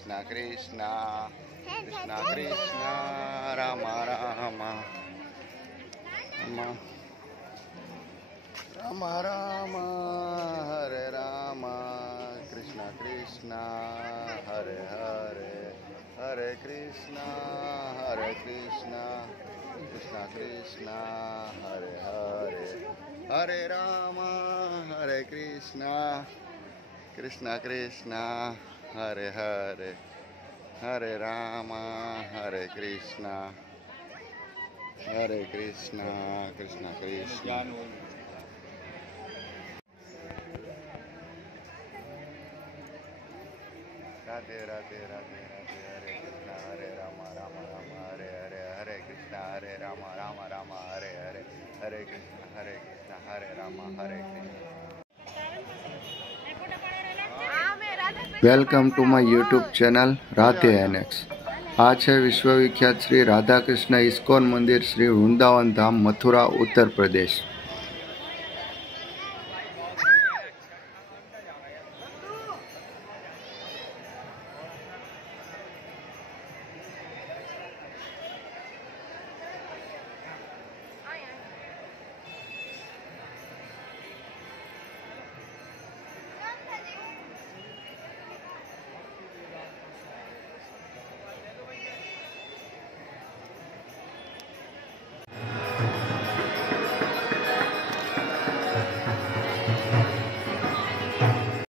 Krishna Krishna Krishna Krishna Ram Ram Ram Ram Hare Ram Krishna Krishna Hare Hare Hare Krishna Krishna Krishna Hare Hare Hare Ram Hare Krishna Krishna Hare Hare Hare Ram Hare Krishna Krishna Krishna Radhe Radhe Radhe Radhe Hare Krishna Hare Ram Ram Ram Hare Hare Hare Krishna Hare Ram Ram Ram Hare Hare Hare Krishna Hare Ram Hare Krishna. Welcome to my YouTube channel Radhe NX. आज है विश्वविख्यात श्री राधा कृष्ण इस्कॉन मंदिर श्री वृंदावन धाम मथुरा उत्तर प्रदेश।